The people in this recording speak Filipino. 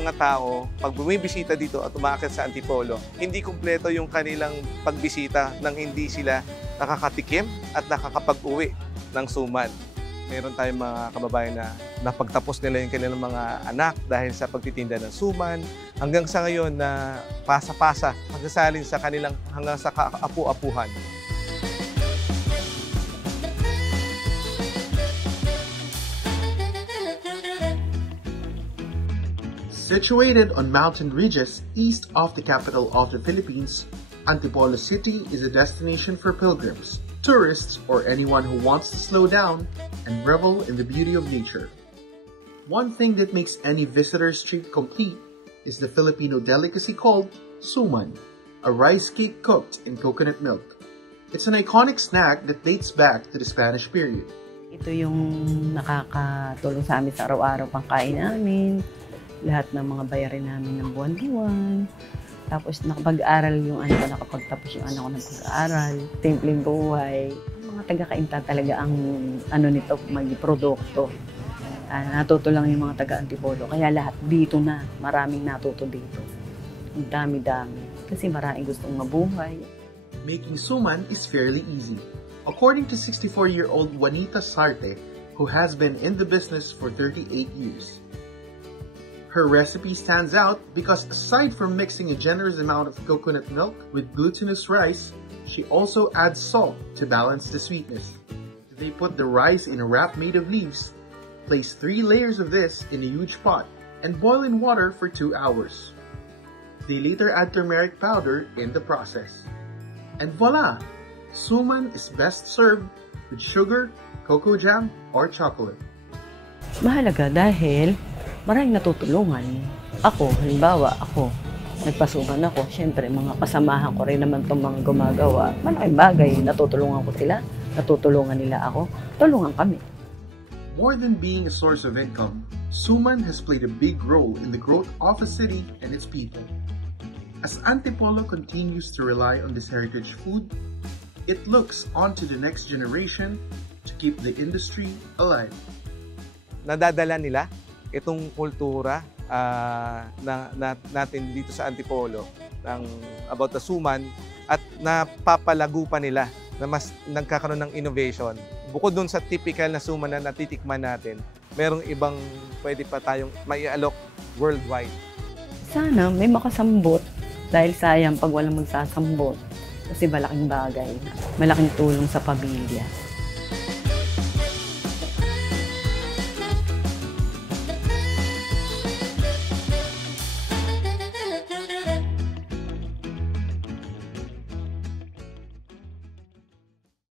mga tao, pag bumibisita dito at umaakit sa Antipolo, hindi kumpleto yung kanilang pagbisita nang hindi sila nakakatikim at nakakapag-uwi ng suman. Meron tayong mga kababayan na napagtapos nila yung kanilang mga anak dahil sa pagtitinda ng suman, hanggang sa ngayon na pasa-pasa, magsasalin sa kanilang hanggang sa kaapu-apuhan. Situated on mountain ridges east of the capital of the Philippines, Antipolo City is a destination for pilgrims, tourists, or anyone who wants to slow down and revel in the beauty of nature. One thing that makes any visitor's trip complete is the Filipino delicacy called suman, a rice cake cooked in coconut milk. It's an iconic snack that dates back to the Spanish period. Ito yung nakakatulong sa amin sa araw-araw pangkain namin, lahat ng mga bayarin namin ng buwan-buwan. Tapos nakapag-aral yung anak ko, nakapagtapos yung anak ko ng pag-aaral, simpleng buhay. Ang mga taga-Cainta talaga ang nito, mag-produkto. Natuto lang yung mga taga-Antipolo. Kaya lahat dito na, maraming natuto dito. Ang dami-dami. Kasi maraming gustong mabuhay. Making suman is fairly easy. According to 64-year-old Juanita Sarte, who has been in the business for 38 years. Her recipe stands out because aside from mixing a generous amount of coconut milk with glutinous rice, she also adds salt to balance the sweetness. They put the rice in a wrap made of leaves, place 3 layers of this in a huge pot, and boil in water for 2 hours. They later add turmeric powder in the process. And voila! Suman is best served with sugar, cocoa jam, or chocolate. Mahalaga dahil maraming natutulungan. Ako, halimbawa, nagpasuman ako. Siyempre, mga kasamahan ko rin naman itong mga gumagawa. Malaking bagay, natutulungan ko sila, natutulungan nila ako, tulungan kami. More than being a source of income, suman has played a big role in the growth of a city and its people. As Antipolo continues to rely on this heritage food, it looks onto the next generation to keep the industry alive. Nadadala nila itong kultura natin dito sa Antipolo about the suman at napapalago pa nila na mas nagkakaroon ng innovation. Bukod dun sa typical na suman na natitikman natin, merong ibang pwede pa tayong maialok worldwide. Sana may makasambot dahil sayang pag walang magsasambot kasi malaking bagay, malaking tulong sa pamilya.